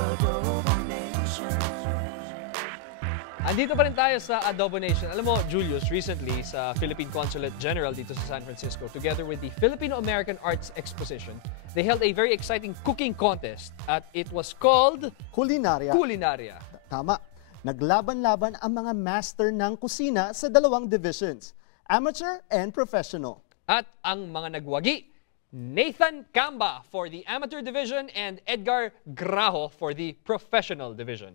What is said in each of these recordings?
Adobo Nation. Andito pa rin tayo sa Adobo Nation. Alam mo, Julius, recently sa Philippine Consulate General dito sa San Francisco, together with the Filipino-American Arts Exposition, they held a very exciting cooking contest at it was called Kulinarya. Kulinarya. Tama. Naglaban-laban ang mga master ng kusina sa dalawang divisions, amateur and professional. At ang mga nagwagi, Nathan Camba for the amateur division and Edgar Grajo for the professional division.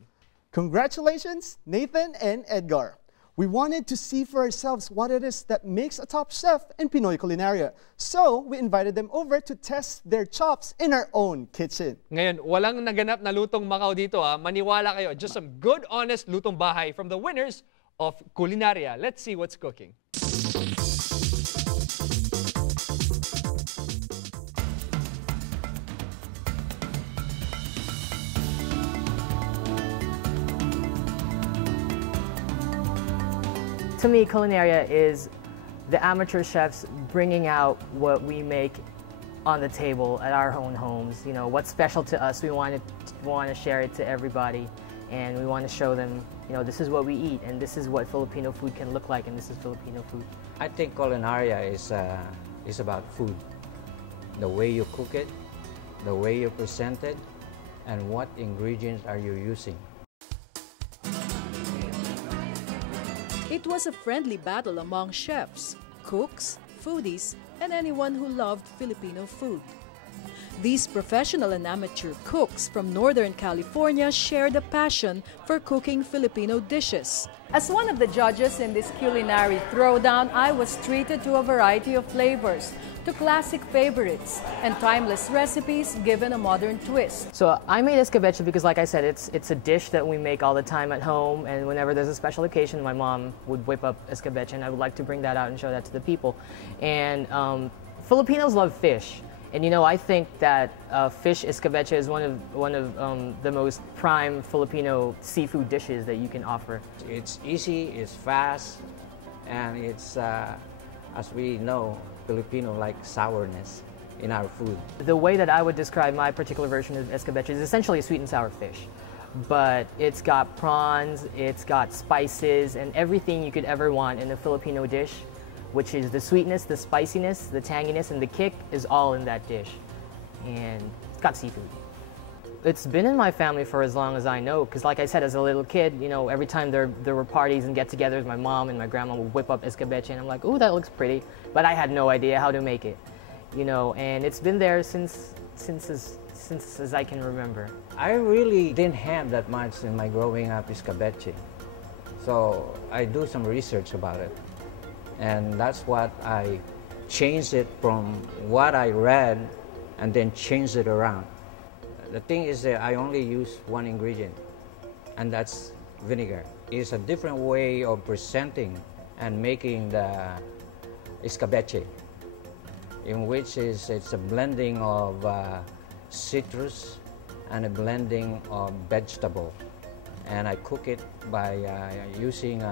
Congratulations, Nathan and Edgar. We wanted to see for ourselves what it is that makes a top chef in Pinoy Kulinarya. So, we invited them over to test their chops in our own kitchen. Ngayon, walang naganap na lutong Macau dito ha. Maniwala kayo, just some good, honest lutong bahay from the winners of Kulinarya. Let's see what's cooking. To me, Kulinarya is the amateur chefs bringing out what we make on the table at our own homes. You know, what's special to us, we want to share it to everybody, and we want to show them, you know, this is what we eat, and this is what Filipino food can look like, and this is Filipino food. I think Kulinarya is about food. The way you cook it, the way you present it, and what ingredients are you using. It was a friendly battle among chefs, cooks, foodies, and anyone who loved Filipino food. These professional and amateur cooks from Northern California shared a passion for cooking Filipino dishes. As one of the judges in this culinary throwdown, I was treated to a variety of flavors, to classic favorites, and timeless recipes given a modern twist. So I made escabeche because, like I said, it's a dish that we make all the time at home, and whenever there's a special occasion, my mom would whip up escabeche, and I would like to bring that out and show that to the people. And Filipinos love fish. And you know, I think that fish escabeche is one of the most prime Filipino seafood dishes that you can offer. It's easy, it's fast, and it's, as we know, Filipino like sourness in our food. The way that I would describe my particular version of escabeche is essentially a sweet and sour fish. But it's got prawns, it's got spices, and everything you could ever want in a Filipino dish, which is the sweetness, the spiciness, the tanginess, and the kick is all in that dish. And it's got seafood. It's been in my family for as long as I know, because like I said, as a little kid, you know, every time there were parties and get-togethers, my mom and my grandma would whip up escabeche, and I'm like, ooh, that looks pretty. But I had no idea how to make it, you know, and it's been there since as I can remember. I really didn't have that much in my growing up escabeche. So I do some research about it. And that's what I changed it from what I read and then changed it around. The thing is that I only use one ingredient, and that's vinegar. It's a different way of presenting and making the escabeche, in which it's a blending of citrus and a blending of vegetable. And I cook it by using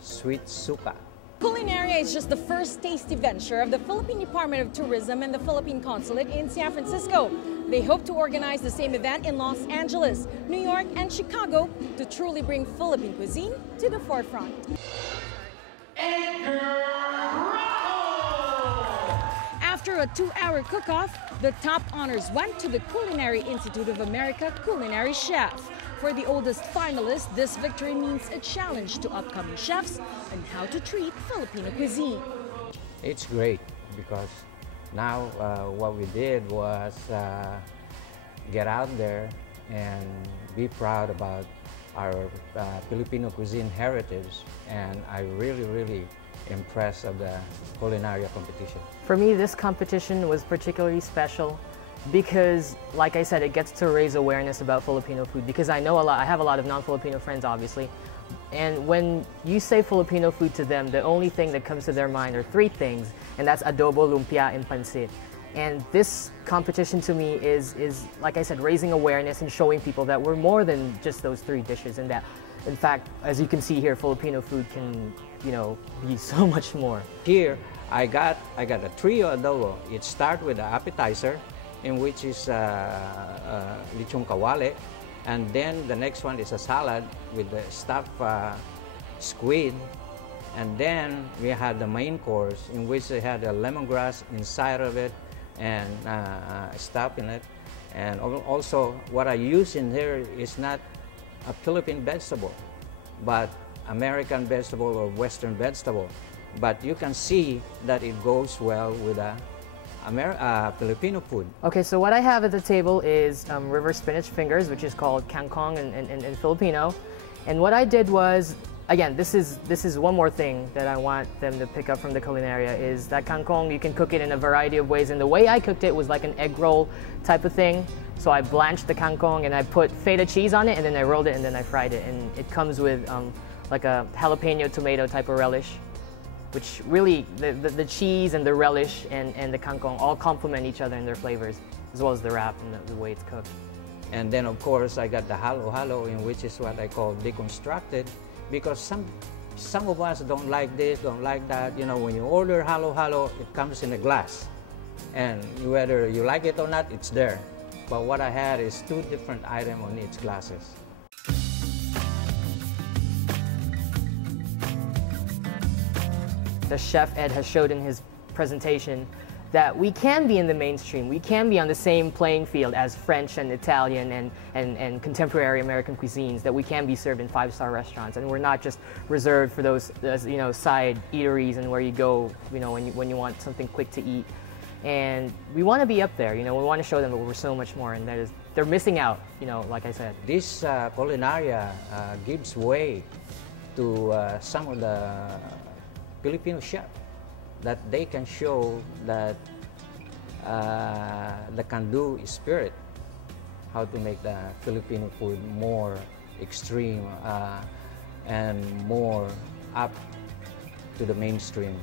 sweet suka. Kulinarya is just the first tasty venture of the Philippine Department of Tourism and the Philippine Consulate in San Francisco. They hope to organize the same event in Los Angeles, New York, and Chicago to truly bring Philippine cuisine to the forefront. Edgar! After a 2-hour cook-off, the top honors went to the Culinary Institute of America Culinary Chef. For the oldest finalist, this victory means a challenge to upcoming chefs on how to treat Filipino cuisine. It's great because now what we did was get out there and be proud about our Filipino cuisine heritage, and I really impressed of the Kulinarya competition. For me, this competition was particularly special because, like I said, it gets to raise awareness about Filipino food, because I have a lot of non-Filipino friends, obviously, and when you say Filipino food to them, the only thing that comes to their mind are 3 things, and that's adobo, lumpia, and pancit. And this competition to me is, like I said, raising awareness and showing people that we're more than just those 3 dishes, and that, in fact, as you can see here, Filipino food can, you know, be so much more. Here, I got a trio adobo. It starts with the appetizer, in which is lechon kawale, And then the next one is a salad with the stuffed squid. And then we had the main course, in which they had a lemongrass inside of it and stuff in it. And also what I use in here is not a Philippine vegetable, but American vegetable or Western vegetable. But you can see that it goes well with Filipino food. Okay, so what I have at the table is river spinach fingers, which is called kangkong in Filipino. And what I did was, again, this is one more thing that I want them to pick up from the Kulinarya, is that kangkong, you can cook it in a variety of ways. And the way I cooked it was like an egg roll type of thing. So I blanched the kangkong and I put feta cheese on it, and then I rolled it and then I fried it. And it comes with like a jalapeno tomato type of relish, which really, the cheese and the relish and the kangkong all complement each other in their flavors, as well as the wrap and the way it's cooked. And then of course I got the halo-halo, in which is what I call deconstructed, because some of us don't like this, don't like that. You know, when you order halo-halo, it comes in a glass. And whether you like it or not, it's there. But what I had is 2 different items on each glasses. The chef Ed has showed in his presentation that we can be in the mainstream, we can be on the same playing field as French and Italian and contemporary American cuisines, that we can be served in 5-star restaurants, and we're not just reserved for those side eateries and where you go when you want something quick to eat. And we want to be up there, we want to show them that we're so much more, and they're missing out, like I said. This Kulinarya gives way to some of the Filipino chefs, that they can show that the can-do spirit, how to make the Filipino food more extreme and more up to the mainstream.